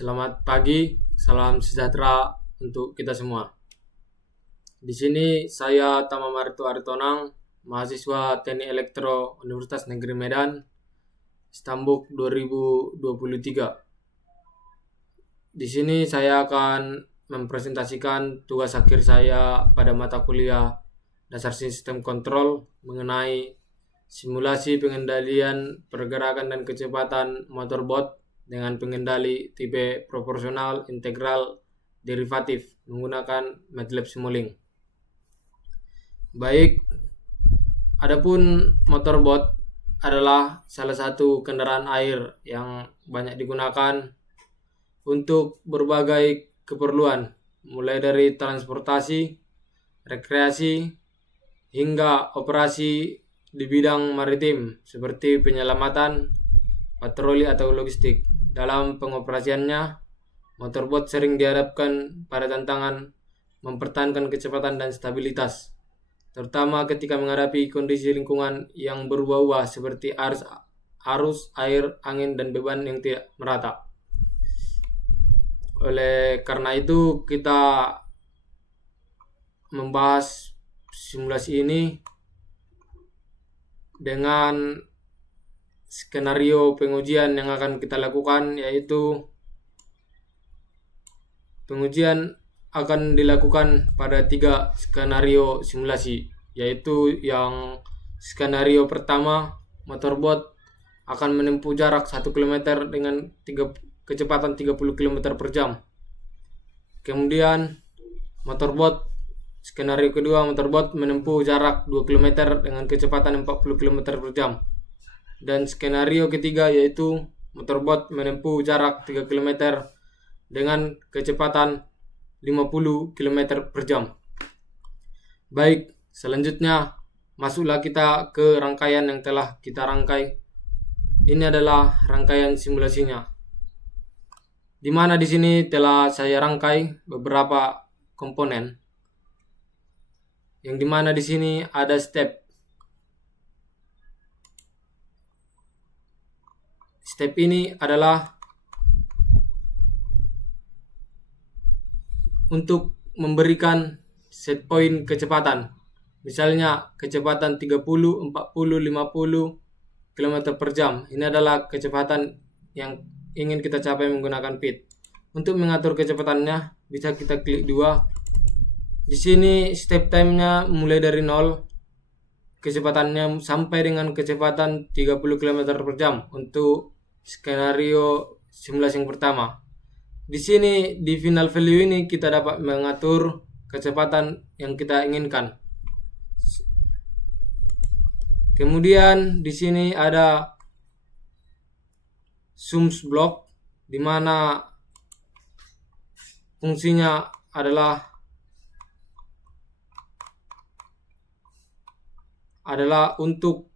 Selamat pagi, salam sejahtera untuk kita semua. Di sini saya Tama Marito Aritonang, mahasiswa Teknik Elektro Universitas Negeri Medan, Stambuk 2023. Di sini saya akan mempresentasikan tugas akhir saya pada mata kuliah Dasar Sistem Kontrol mengenai simulasi pengendalian pergerakan dan kecepatan motorbot dengan pengendali tipe proporsional, integral, derivatif menggunakan MATLAB Simulink. Baik, adapun motorbot adalah salah satu kendaraan air yang banyak digunakan untuk berbagai keperluan, mulai dari transportasi, rekreasi, hingga operasi di bidang maritim seperti penyelamatan, patroli atau logistik. Dalam pengoperasiannya, motorbot sering dihadapkan pada tantangan mempertahankan kecepatan dan stabilitas, terutama ketika menghadapi kondisi lingkungan yang berubah-ubah seperti arus, air, angin, dan beban yang tidak merata. Oleh karena itu, kita membahas simulasi ini dengan skenario pengujian yang akan kita lakukan, yaitu pengujian akan dilakukan pada 3 skenario simulasi, yaitu yang skenario pertama, motorbot akan menempuh jarak 1 km dengan kecepatan 30 km per jam. Kemudian skenario kedua, motorbot menempuh jarak 2 km dengan kecepatan 40 km per jam. Dan skenario ketiga yaitu motorbot menempuh jarak 3 km dengan kecepatan 50 km per jam. Baik, selanjutnya masuklah kita ke rangkaian yang telah kita rangkai. Ini adalah rangkaian simulasinya, di mana di sini telah saya rangkai beberapa komponen, yang di mana di sini ada step. Step ini adalah untuk memberikan set point kecepatan. Misalnya kecepatan 30, 40, 50 km per jam. Ini adalah kecepatan yang ingin kita capai menggunakan PIT. Untuk mengatur kecepatannya, bisa kita klik 2. Di sini step time-nya mulai dari 0 kecepatannya sampai dengan kecepatan 30 km per jam untuk skenario simulasi yang pertama. Di sini di final value ini kita dapat mengatur kecepatan yang kita inginkan. Kemudian di sini ada sums block, di mana fungsinya adalah untuk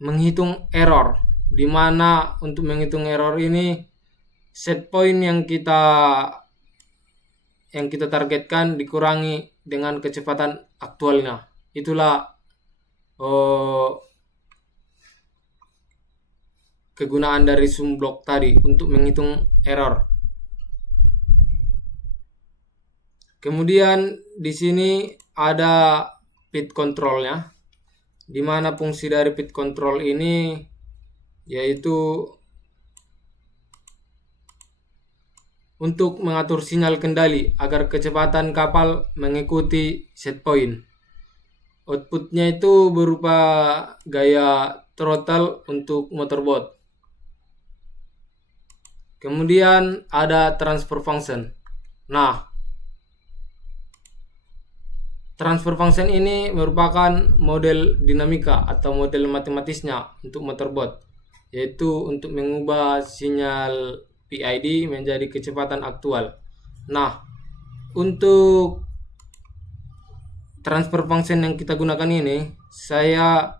menghitung error, di mana untuk menghitung error ini set point yang kita targetkan dikurangi dengan kecepatan aktualnya. Itulah kegunaan dari sum block tadi untuk menghitung error. Kemudian di sini ada PIT controlnya, di mana fungsi dari PIT control ini yaitu untuk mengatur sinyal kendali agar kecepatan kapal mengikuti set point. Outputnya itu berupa gaya throttle untuk motorbot. Kemudian ada transfer function. Nah, transfer function ini merupakan model dinamika atau model matematisnya untuk motorbot, yaitu untuk mengubah sinyal PID menjadi kecepatan aktual. Nah, untuk transfer function yang kita gunakan ini, saya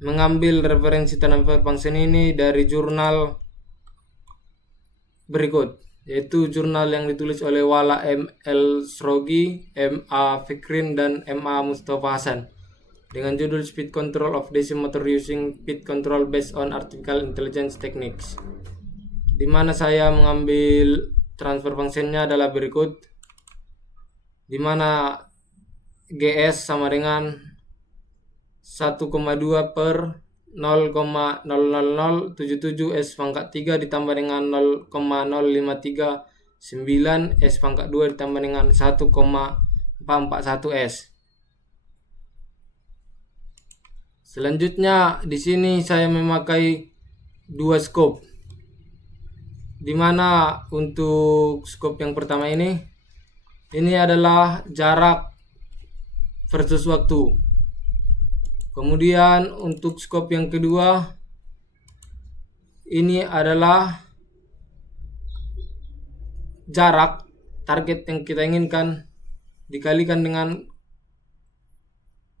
mengambil referensi transfer function ini dari jurnal berikut, yaitu jurnal yang ditulis oleh Wala M. L. Srogi, M. A. Fikrin, dan M. A. Mustafa Hasan dengan judul Speed Control of DC Motor Using Speed Control Based on Artificial Intelligence Techniques. di mana saya mengambil transfer functionnya adalah berikut, di mana GS sama dengan 1,2 per 0,00077 S pangkat 3 ditambah dengan 0,0539 S pangkat 2 ditambah dengan 1,441 S. Selanjutnya di sini saya memakai dua scope, di mana untuk scope yang pertama ini adalah jarak versus waktu. Kemudian untuk scope yang kedua ini adalah jarak target yang kita inginkan dikalikan dengan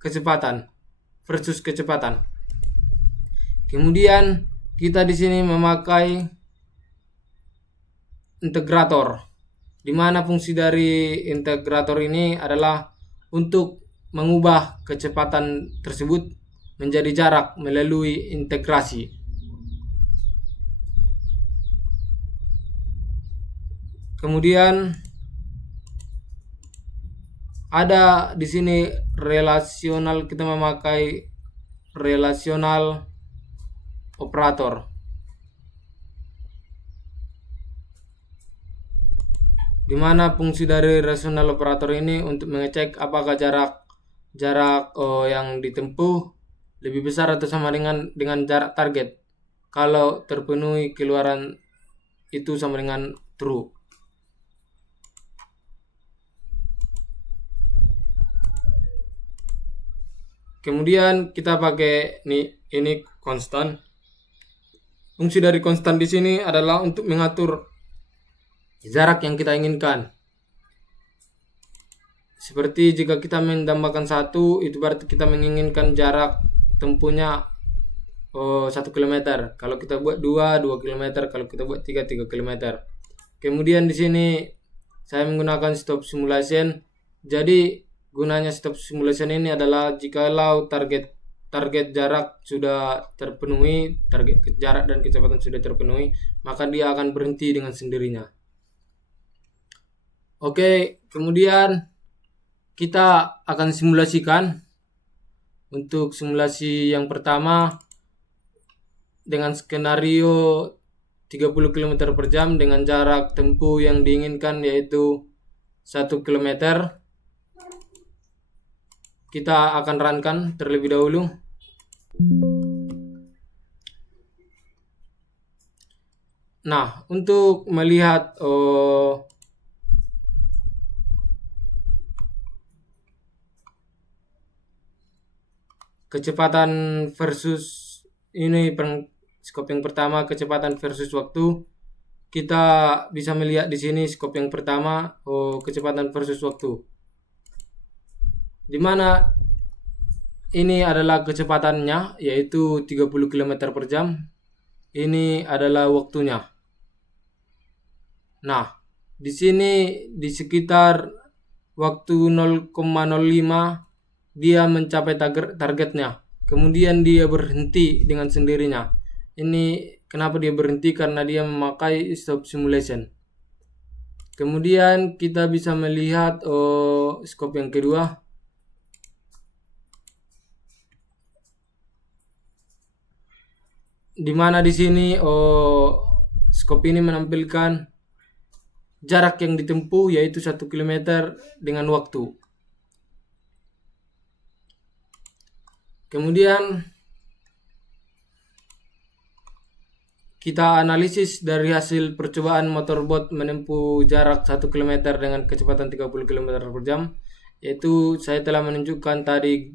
kecepatan versus kecepatan. Kemudian kita di sini memakai integrator, di mana fungsi dari integrator ini adalah untuk mengubah kecepatan tersebut menjadi jarak melalui integrasi. Kemudian ada di sini relasional, kita memakai relasional operator, di mana fungsi dari relasional operator ini untuk mengecek apakah jarak yang ditempuh lebih besar atau sama dengan jarak target. Kalau terpenuhi, keluaran itu sama dengan true. Kemudian kita pakai ini konstan. Fungsi dari konstan di sini adalah untuk mengatur jarak yang kita inginkan. Seperti jika kita menambahkan 1, itu berarti kita menginginkan jarak tempuhnya 1 km. Kalau kita buat 2 km. Kalau kita buat 3 km. Kemudian di sini saya menggunakan stop simulation. Jadi gunanya stop simulation ini adalah jikalau target jarak sudah terpenuhi, target jarak dan kecepatan sudah terpenuhi, maka dia akan berhenti dengan sendirinya. Oke, kemudian kita akan simulasikan. Untuk simulasi yang pertama dengan skenario 30 km per jam dengan jarak tempuh yang diinginkan yaitu 1 km. Kita akan runkan terlebih dahulu. Nah, untuk melihat kecepatan versus ini skop yang pertama, kecepatan versus waktu, kita bisa melihat di sini skop yang pertama kecepatan versus waktu, di mana ini adalah kecepatannya yaitu 30 km per jam. Ini adalah waktunya. Nah, di sini di sekitar waktu 0,05 dia mencapai targetnya. Kemudian dia berhenti dengan sendirinya. Ini kenapa dia berhenti? Karena dia memakai stop simulation. Kemudian kita bisa melihat skop yang kedua. Di mana di sini skop ini menampilkan jarak yang ditempuh yaitu 1 km dengan waktu. Kemudian kita analisis dari hasil percobaan motorbot menempuh jarak 1 km dengan kecepatan 30 km per jam, yaitu saya telah menunjukkan tadi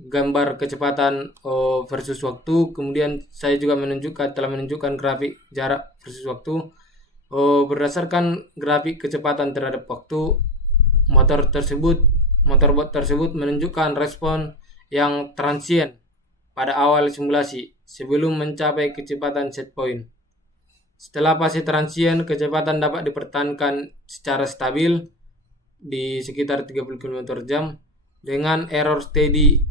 gambar kecepatan versus waktu. Kemudian saya juga telah menunjukkan grafik jarak versus waktu. Berdasarkan grafik kecepatan terhadap waktu, motorbot tersebut menunjukkan respon yang transient pada awal simulasi sebelum mencapai kecepatan set point. Setelah fase transient, kecepatan dapat dipertahankan secara stabil di sekitar 30 km per jam dengan error steady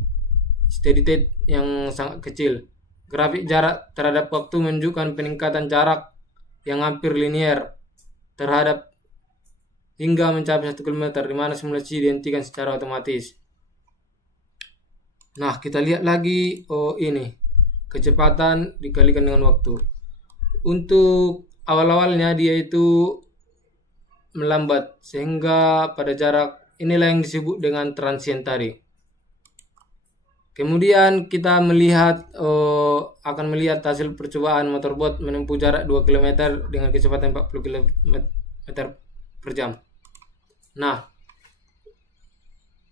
state yang sangat kecil. grafik jarak terhadap waktu menunjukkan peningkatan jarak yang hampir linear terhadap hingga mencapai 1 km, di mana simulasi dihentikan secara otomatis. Nah, kita lihat lagi ini kecepatan dikalikan dengan waktu. Untuk awal-awalnya dia itu melambat sehingga pada jarak inilah yang disebut dengan transient tadi. Kemudian kita akan melihat hasil percobaan motorbot menempuh jarak 2 km dengan kecepatan 40 km per jam. Nah,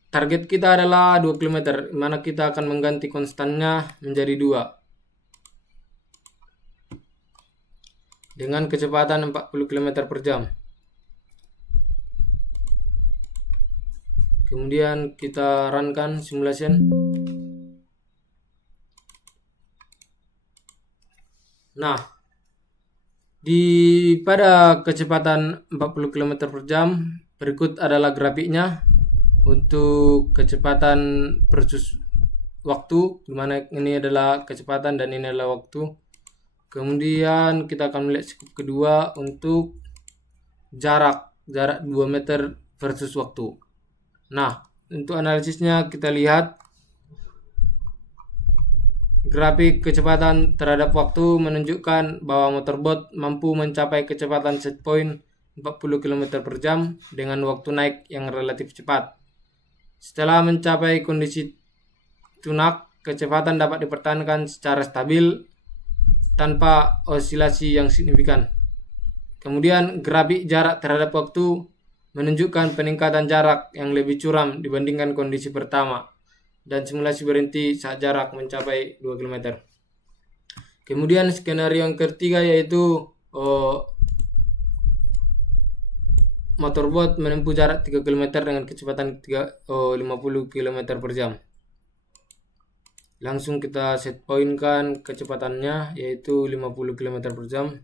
target kita adalah 2 km, mana kita akan mengganti konstannya menjadi 2 dengan kecepatan 40 km per jam. Kemudian kita runkan simulation. Nah, pada kecepatan 40 km per jam, berikut adalah grafiknya untuk kecepatan versus waktu, dimana ini adalah kecepatan dan ini adalah waktu. Kemudian kita akan melihat skop kedua untuk jarak 2 meter versus waktu. Nah, untuk analisisnya kita lihat grafik kecepatan terhadap waktu menunjukkan bahwa motorbot mampu mencapai kecepatan set point 40 km per jam dengan waktu naik yang relatif cepat. Setelah mencapai kondisi tunak, kecepatan dapat dipertahankan secara stabil tanpa osilasi yang signifikan. Kemudian grafik jarak terhadap waktu menunjukkan peningkatan jarak yang lebih curam dibandingkan kondisi pertama, dan simulasi berhenti saat jarak mencapai 2 km. Kemudian skenario yang ketiga yaitu motorbot menempuh jarak 3 km dengan kecepatan 50 km per jam. Langsung kita set point kan kecepatannya yaitu 50 km per jam.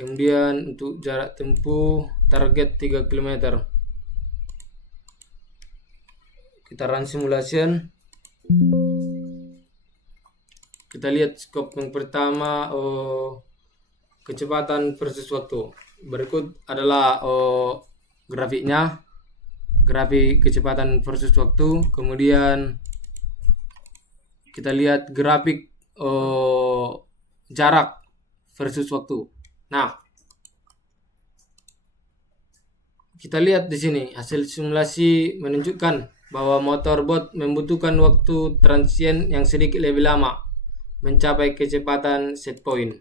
Kemudian untuk jarak tempuh target 3 km. Kita run simulation. Kita lihat skop yang pertama kecepatan versus waktu. Berikut adalah grafiknya, grafik kecepatan versus waktu. Kemudian kita lihat grafik jarak versus waktu. Nah, kita lihat di sini hasil simulasi menunjukkan bahwa motorbot membutuhkan waktu transient yang sedikit lebih lama mencapai kecepatan set point.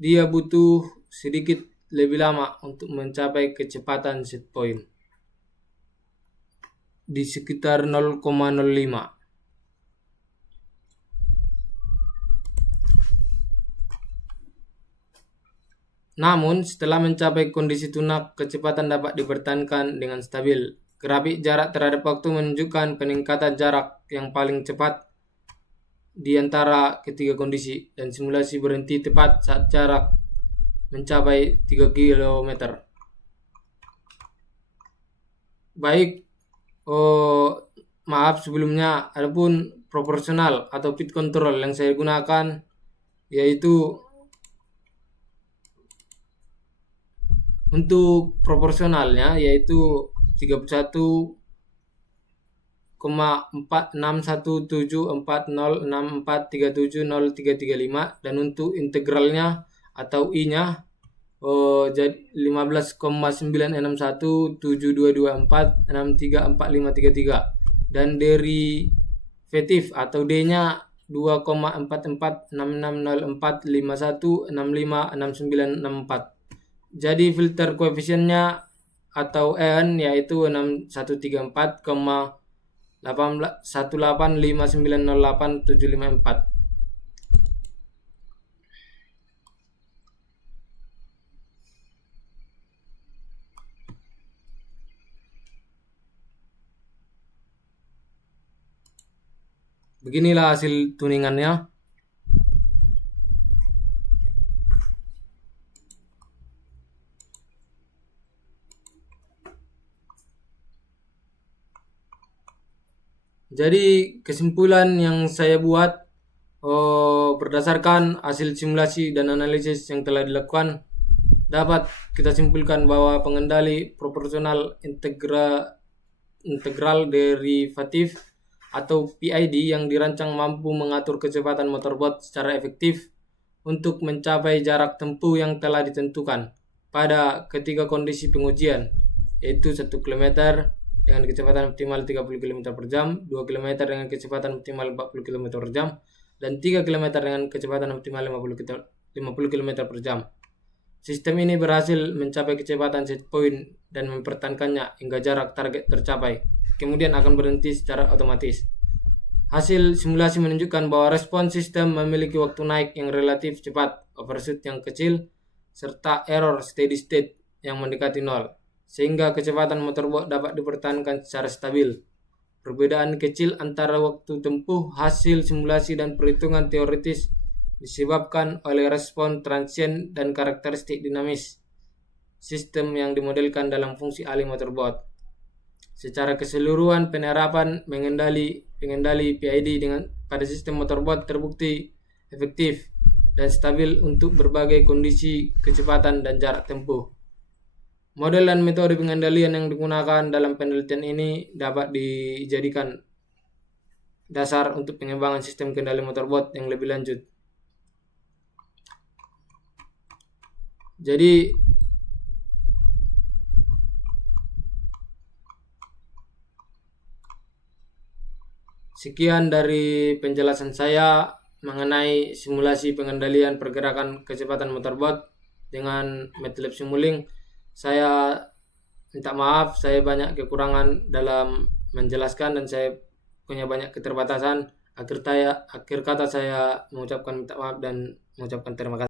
Dia butuh sedikit lebih lama untuk mencapai kecepatan set point di sekitar 0,05. Namun, setelah mencapai kondisi tunak, kecepatan dapat dipertahankan dengan stabil. Grafik jarak terhadap waktu menunjukkan peningkatan jarak yang paling cepat di antara ketiga kondisi, dan simulasi berhenti tepat saat jarak mencapai 3 km. Baik, maaf sebelumnya, adapun proporsional atau pit control yang saya gunakan yaitu untuk proporsionalnya yaitu 31,46174064370335, dan untuk integralnya atau I-nya jadi 15,9617224634533, dan derivatif atau D-nya 2,44660451656964. Jadi filter koefisiennya atau N yaitu 6134,185908754. Beginilah hasil tuningannya. Jadi kesimpulan yang saya buat berdasarkan hasil simulasi dan analisis yang telah dilakukan, dapat kita simpulkan bahwa pengendali proporsional integral derivatif atau PID yang dirancang mampu mengatur kecepatan motorbot secara efektif untuk mencapai jarak tempuh yang telah ditentukan pada ketiga kondisi pengujian, yaitu 1 km dengan kecepatan optimal 30 km per jam, 2 km dengan kecepatan optimal 40 km per jam, dan 3 km dengan kecepatan optimal 50 km per jam. Sistem ini berhasil mencapai kecepatan set point dan mempertahankannya hingga jarak target tercapai, kemudian akan berhenti secara otomatis. Hasil simulasi menunjukkan bahwa respons sistem memiliki waktu naik yang relatif cepat, overshoot yang kecil, serta error steady state yang mendekati nol, sehingga kecepatan motorbot dapat dipertahankan secara stabil. Perbedaan kecil antara waktu tempuh hasil simulasi dan perhitungan teoritis disebabkan oleh respon transient dan karakteristik dinamis sistem yang dimodelkan dalam fungsi alih motorbot. Secara keseluruhan, penerapan pengendali PID pada sistem motorbot terbukti efektif dan stabil untuk berbagai kondisi kecepatan dan jarak tempuh. Model dan metode pengendalian yang digunakan dalam penelitian ini dapat dijadikan dasar untuk pengembangan sistem kendali motorbot yang lebih lanjut. Jadi sekian dari penjelasan saya mengenai simulasi pengendalian pergerakan kecepatan motorbot dengan MATLAB Simulink. Saya minta maaf, saya banyak kekurangan dalam menjelaskan dan saya punya banyak keterbatasan. Akhir kata saya mengucapkan minta maaf dan mengucapkan terima kasih.